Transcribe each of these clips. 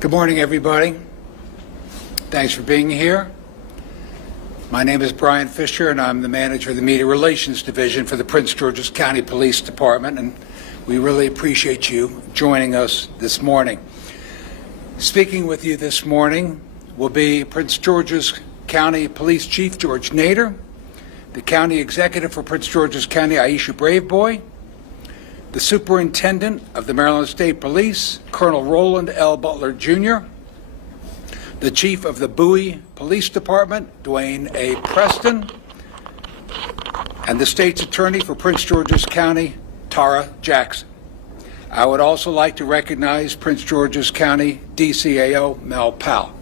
Good morning, everybody. Thanks for being here. My name is Brian Fisher, and I'm the manager of the Media Relations Division for the Prince George's County Police Department, and we really appreciate you joining us this morning. Speaking with you this morning will be Prince George's County Police Chief George Nader, the County Executive for Prince George's County, Aisha Braveboy, the Superintendent of the Maryland State Police, Colonel Roland L. Butler, Jr., the Chief of the Bowie Police Department, Dwayne A. Preston, and the State's Attorney for Prince George's County, Tara Jackson. I would also like to recognize Prince George's County DCAO, Mel Powell.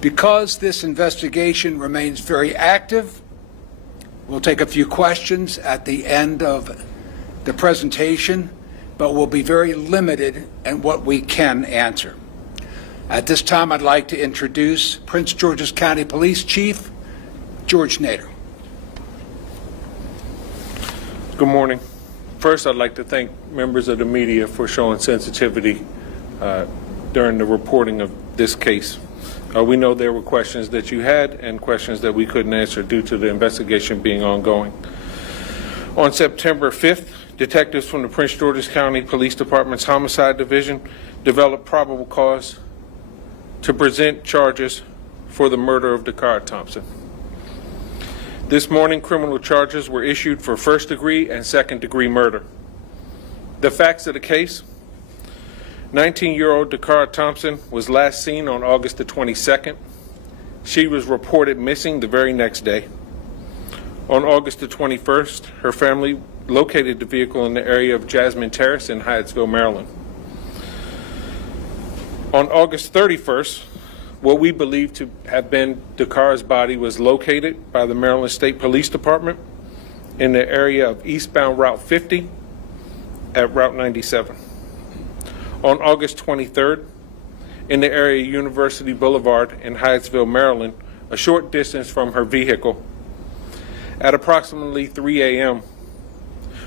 Because this investigation remains very active, we'll take a few questions at the end of the presentation, but we'll be very limited in what we can answer. At this time, I'd like to introduce Prince George's County Police Chief George Nader. Good morning. First, I'd like to thank members of the media for showing sensitivity during the reporting of this case. We know there were questions that you had and questions that we couldn't answer due to the investigation being ongoing. On September 5th, detectives from the Prince George's County Police Department's Homicide Division developed probable cause to present charges for the murder of Dacara Thompson. This morning, criminal charges were issued for first-degree and second-degree murder. The facts of the case: 19-year-old Dacara Thompson was last seen on August the 22nd. She was reported missing the very next day. On August the 21st, her family located the vehicle in the area of Jasmine Terrace in Hyattsville, Maryland. On August 31st, what we believe to have been Dacara's body was located by the Maryland State Police Department in the area of eastbound Route 50 at Route 97. On August 23rd, in the area of University Boulevard in Hyattsville, Maryland, a short distance from her vehicle, at approximately 3 a.m.,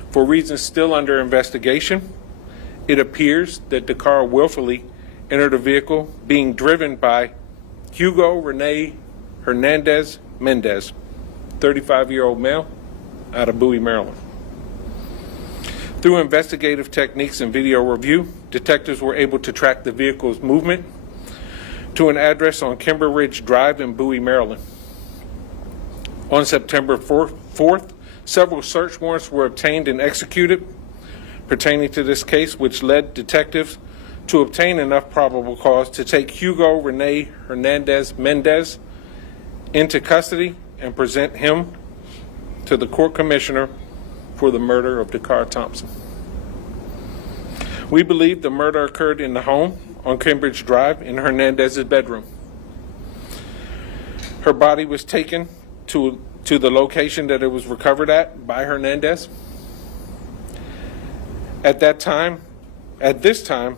for reasons still under investigation, it appears that Dacara willfully entered a vehicle being driven by Hugo Hernandez-Mendez, 35-year-old male out of Bowie, Maryland. Through investigative techniques and video review, detectives were able to track the vehicle's movement to an address on Kimber Ridge Drive in Bowie, Maryland. On September 4th, several search warrants were obtained and executed pertaining to this case, which led detectives to obtain enough probable cause to take Hugo Hernandez-Mendez into custody and present him to the court commissioner for the murder of Dacara Thompson. We believe the murder occurred in the home on Cambridge Drive in Hernandez's bedroom. Her body was taken to the location that it was recovered at by Hernandez. At this time,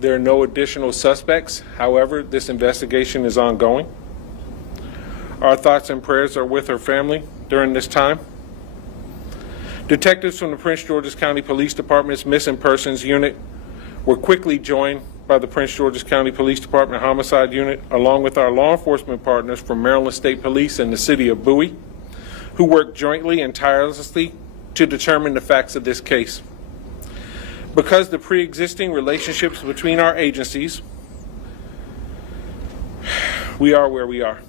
there are no additional suspects. However, this investigation is ongoing. Our thoughts and prayers are with her family during this time. Detectives from the Prince George's County Police Department's Missing Persons Unit were quickly joined by the Prince George's County Police Department Homicide Unit, along with our law enforcement partners from Maryland State Police and the City of Bowie, who worked jointly and tirelessly to determine the facts of this case. Because the pre-existing relationships between our agencies, we are where we are.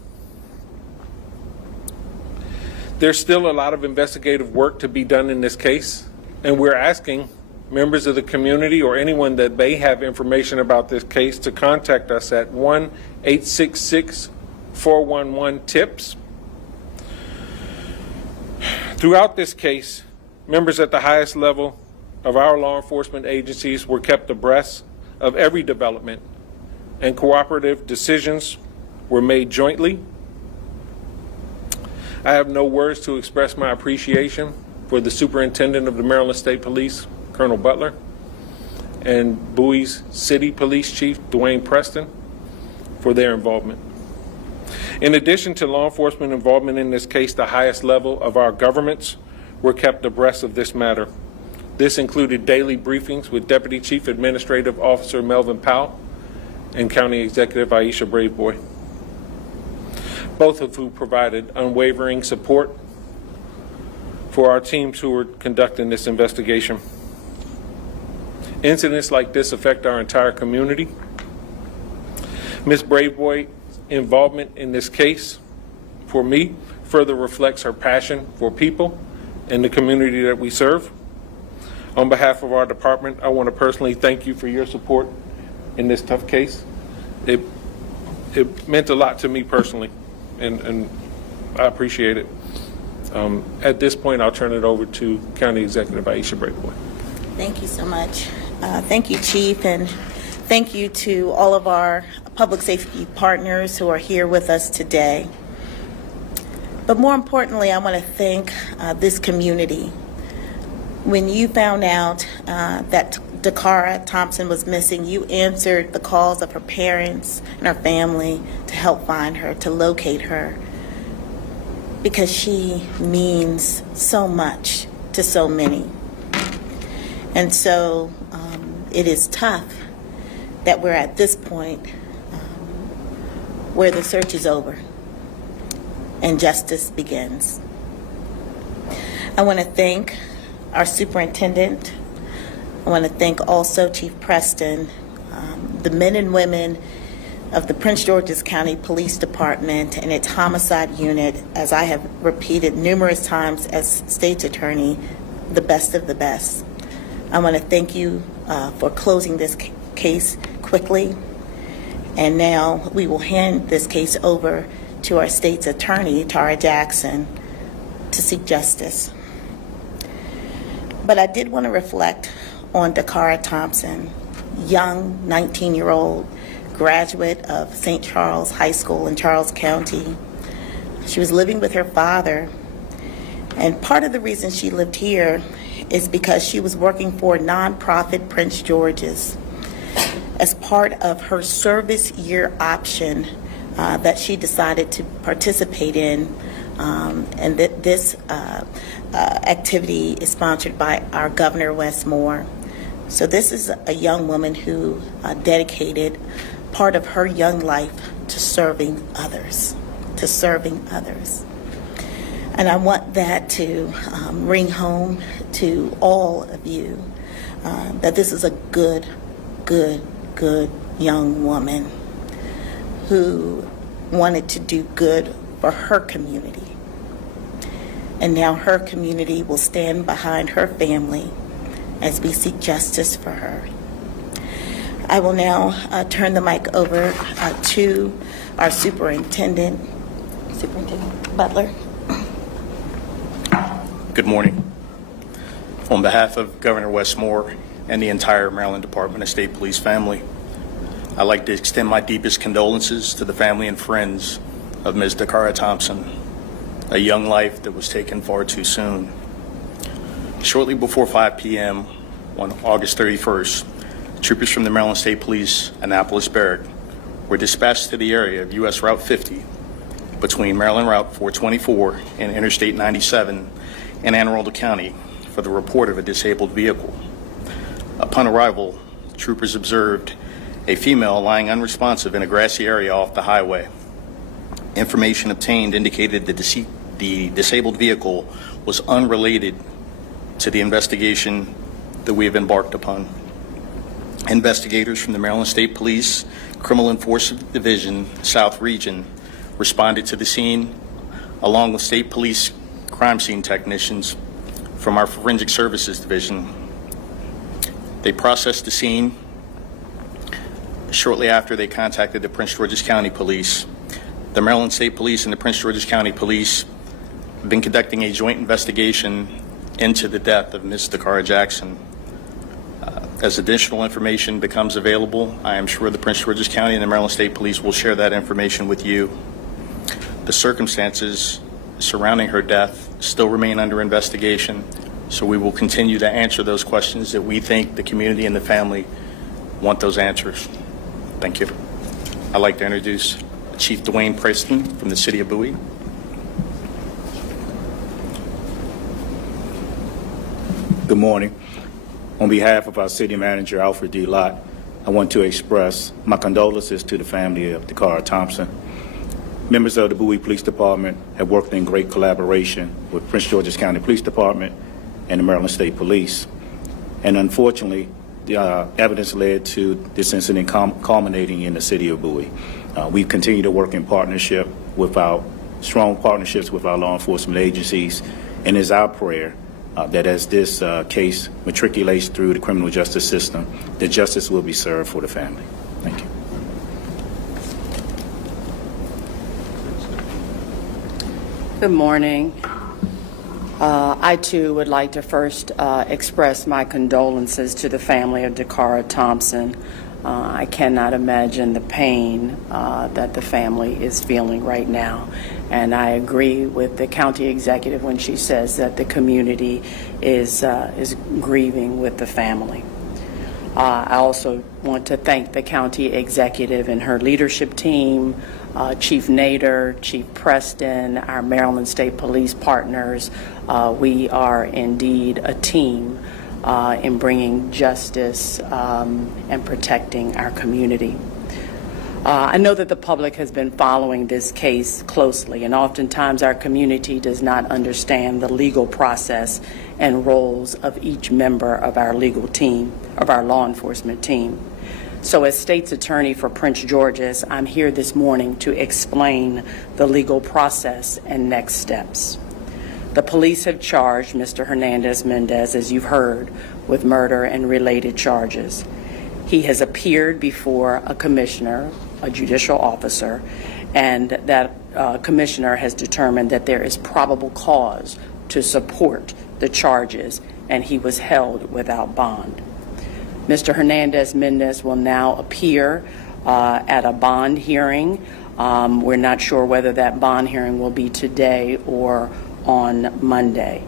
There's still a lot of investigative work to be done in this case, and we're asking members of the community or anyone that may have information about this case to contact us at 1-866-411-TIPS. Throughout this case, members at the highest level of our law enforcement agencies were kept abreast of every development, and cooperative decisions were made jointly. I have no words to express my appreciation for the Superintendent of the Maryland State Police, Colonel Butler, and Bowie's City Police Chief, Dwayne Preston, for their involvement. In addition to law enforcement involvement in this case, the highest level of our governments were kept abreast of this matter. This included daily briefings with Deputy Chief Administrative Officer Melvin Powell and County Executive Aisha Braveboy, both of whom provided unwavering support for our teams who were conducting this investigation. Incidents like this affect our entire community. Ms. Braveboy's involvement in this case, for me, further reflects her passion for people and the community that we serve. On behalf of our department, I want to personally thank you for your support in this tough case. It meant a lot to me personally, and I appreciate it. At this point, I'll turn it over to County Executive Aisha Braveboy. Thank you so much. Thank you, Chief, and thank you to all of our public safety partners who are here with us today. But more importantly, I want to thank this community. When you found out that Dacara Thompson was missing, you answered the calls of her parents and her family to help find her, to locate her, because she means so much to so many. And so it is tough that we're at this point where the search is over and justice begins. I want to thank our superintendent. I want to thank also Chief Preston, the men and women of the Prince George's County Police Department and its homicide unit, as I have repeated numerous times as state's attorney, the best of the best. I want to thank you for closing this case quickly. And now we will hand this case over to our state's attorney, Tara Jackson, to seek justice. But I did want to reflect on Dacara Thompson, young 19-year-old graduate of St. Charles High School in Charles County. She was living with her father, and part of the reason she lived here is because she was working for nonprofit Prince George's as part of her service year option that she decided to participate in, and that this activity is sponsored by our Governor Wes Moore. So this is a young woman who dedicated part of her young life to serving others, And I want that to ring home to all of you that this is a good young woman who wanted to do good for her community. And now her community will stand behind her family as we seek justice for her. I will now turn the mic over to our Superintendent Butler. Good morning. On behalf of Governor Wes Moore and the entire Maryland Department of State Police family, I'd like to extend my deepest condolences to the family and friends of Ms. Dacara Thompson, a young life that was taken far too soon. Shortly before 5 p.m. on August 31st, troopers from the Maryland State Police Annapolis Barrack were dispatched to the area of U.S. Route 50 between Maryland Route 424 and Interstate 97 in Anne Arundel County for the report of a disabled vehicle. Upon arrival, troopers observed a female lying unresponsive in a grassy area off the highway. Information obtained indicated that the disabled vehicle was unrelated to the investigation that we have embarked upon. Investigators from the Maryland State Police Criminal Enforcement Division South Region responded to the scene along with State Police crime scene technicians from our Forensic Services Division. They processed the scene. Shortly after, they contacted the Prince George's County Police. The Maryland State Police and the Prince George's County Police have been conducting a joint investigation into the death of Ms. Dacara Jackson. As additional information becomes available, I am sure the Prince George's County and the Maryland State Police will share that information with you. The circumstances surrounding her death still remain under investigation, so we will continue to answer those questions that we think the community and the family want those answers. Thank you. I'd like to introduce Chief Dwayne Preston from the City of Bowie. Good morning. On behalf of our City Manager, Alfred D. Lott, I want to express my condolences to the family of Dacara Thompson. Members of the Bowie Police Department have worked in great collaboration with Prince George's County Police Department and the Maryland State Police. And unfortunately, the evidence led to this incident culminating in the city of Bowie. We continue to work in partnership with our strong partnerships with our law enforcement agencies, and it's our prayer that as this case matriculates through the criminal justice system, that justice will be served for the family. Thank you. Good morning. I too would like to first express my condolences to the family of Dacara Thompson. I cannot imagine the pain that the family is feeling right now. And I agree with the county executive when she says that the community is grieving with the family. I also want to thank the county executive and her leadership team, Chief Nader, Chief Preston, our Maryland State Police partners. We are indeed a team in bringing justice and protecting our community. I know that the public has been following this case closely, and oftentimes our community does not understand the legal process and roles of each member of our legal team, of our law enforcement team. So as State's Attorney for Prince George's, I'm here this morning to explain the legal process and next steps. The police have charged Mr. Hernandez-Mendez, as you've heard, with murder and related charges. He has appeared before a commissioner, a judicial officer, and that commissioner has determined that there is probable cause to support the charges, and he was held without bond. Mr. Hernandez-Mendez will now appear at a bond hearing. We're not sure whether that bond hearing will be today or on Monday.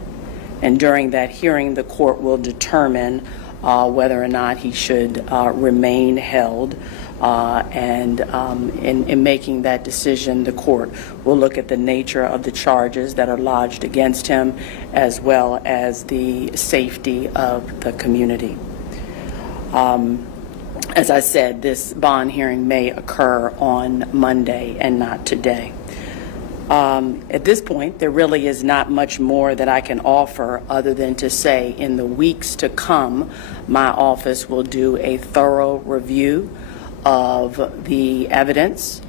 And during that hearing, the court will determine whether or not he should remain held. And in making that decision, the court will look at the nature of the charges that are lodged against him, as well as the safety of the community. As I said, this bond hearing may occur on Monday and not today. At this point, there really is not much more that I can offer other than to say in the weeks to come, my office will do a thorough review of the evidence,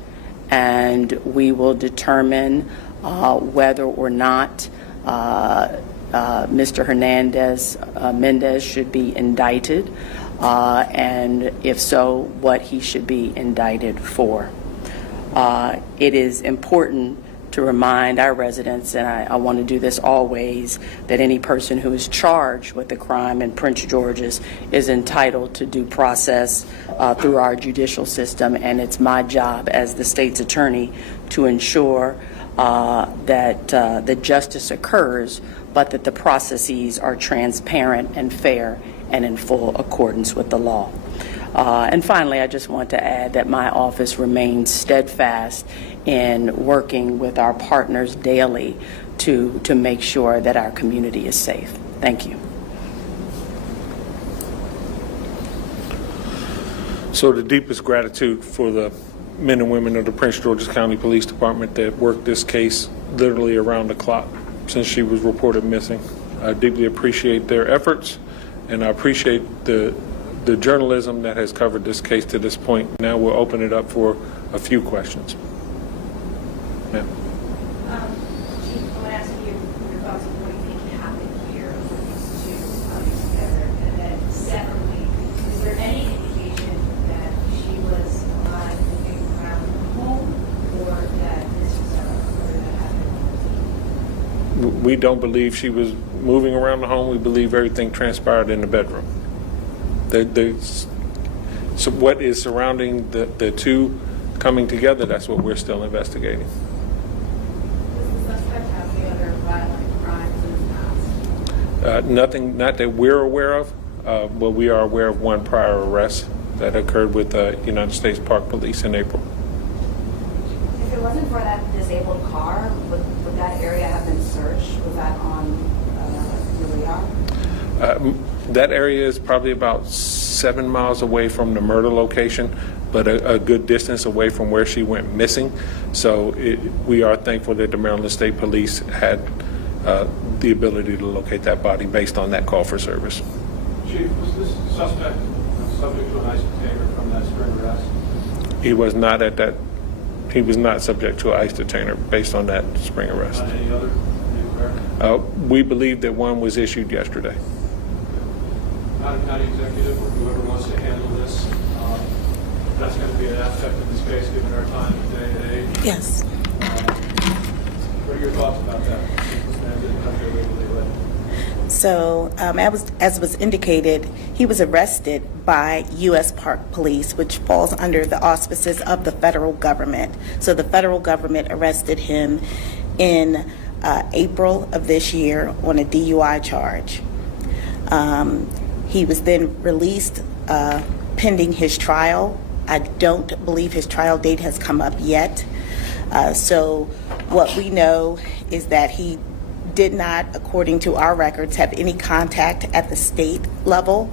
and we will determine whether or not Mr. Hernandez-Mendez should be indicted, and if so, what he should be indicted for. It is important to remind our residents, and I want to do this always, that any person who is charged with a crime in Prince George's is entitled to due process through our judicial system, and it's my job as the state's attorney to ensure that the justice occurs, but that the processes are transparent and fair and in full accordance with the law. And finally, I just want to add that my office remains steadfast in working with our partners daily to make sure that our community is safe. Thank you. So the deepest gratitude for the men and women of the Prince George's County Police Department that worked this case literally around the clock since she was reported missing. I deeply appreciate their efforts, and I appreciate the journalism that has covered this case to this point. Now we'll open it up for a few questions. Ma'am. Chief, I want to ask you your thoughts on what you think happened here with these two coming together, and then separately, is there any indication that she was alive moving around the home, or that this was a murder that happened? We don't believe she was moving around the home. We believe everything transpired in the bedroom. So what is surrounding the two coming together, that's what we're still investigating. Does the suspect have any other violent crimes in his past? Nothing, not that we're aware of, but we are aware of one prior arrest that occurred with United States Park Police in April. If it wasn't for that disabled car, would that area have been searched? Was that on your radar? That area is probably about 7 miles away from the murder location, but a good distance away from where she went missing. So we are thankful that the Maryland State Police had the ability to locate that body based on that call for service. Chief, was this suspect subject to an ICE detainer from that spring arrest? He was not at that. He was not subject to an ICE detainer based on that spring arrest. Not any other? Are you aware? We believe that one was issued yesterday. County executive or whoever wants to handle this, that's going to be an aspect of this case given our time today and age. Yes. What are your thoughts about that? This man didn't come here legally, right? So, as was indicated, he was arrested by U.S. Park Police, which falls under the auspices of the federal government. So the federal government arrested him in April of this year on a DUI charge. He was then released pending his trial. I don't believe his trial date has come up yet. So what we know is that he did not, according to our records, have any contact at the state level,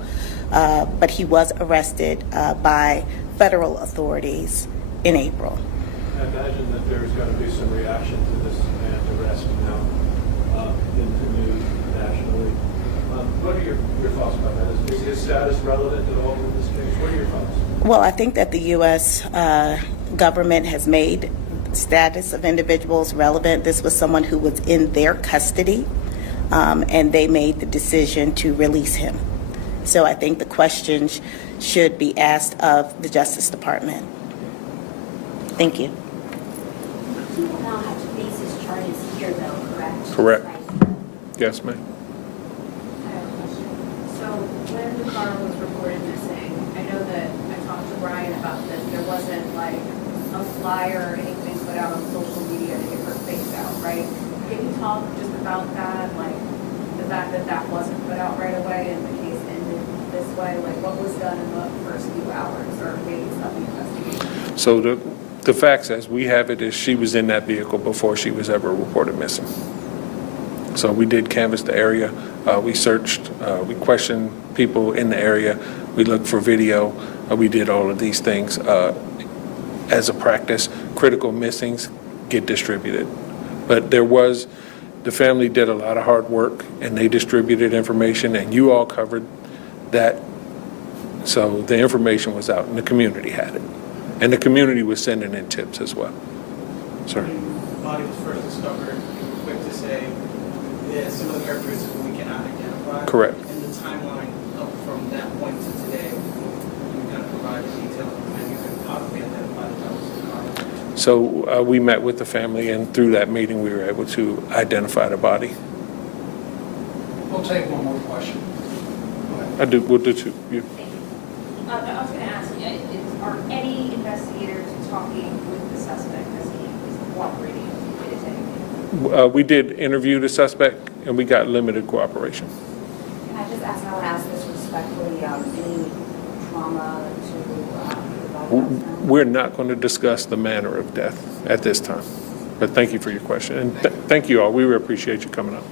but he was arrested by federal authorities in April. I imagine that there's going to be some reaction to this man's arrest now in the news nationally. What are your thoughts about that? Is his status relevant at all in this case? What are your thoughts? Well, I think that the U.S. Government has made status of individuals relevant. This was someone who was in their custody, and they made the decision to release him. So I think the questions should be asked of the Justice Department. Thank you. He will now have to face his charges here, though, correct? Correct. Right. Yes, ma'am. I have a question. So when Dacara was reported missing, I know that I talked to Brian about this. There wasn't like a flyer or anything put out on social media to get her face out, right? Can you talk just about that, like the fact that that wasn't put out right away and the case ended this way? Like what was done in the first few hours or days of the investigation? So the facts as we have it is she was in that vehicle before she was ever reported missing. So we did canvass the area. We searched, we questioned people in the area. We looked for video. We did all of these things. As a practice, critical missings get distributed. But the family did a lot of hard work and they distributed information and you all covered that. So the information was out and the community had it. And the community was sending in tips as well. Sorry. When the body was first discovered, you were quick to say there's some of the characteristics we cannot identify. Correct. And the timeline up from that point to today, you kind of provide the detail and you can possibly identify the fellows. So we met with the family and through that meeting we were able to identify the body. We'll take one more question. Go ahead. We'll do two. You. I was going to ask, are any investigators talking with the suspect as he is cooperating with his anything? We did interview the suspect and we got limited cooperation. Can I just ask, and I'll ask this respectfully, any trauma to the body? We're not going to discuss the manner of death at this time. But thank you for your question. And thank you all. We really appreciate you coming up.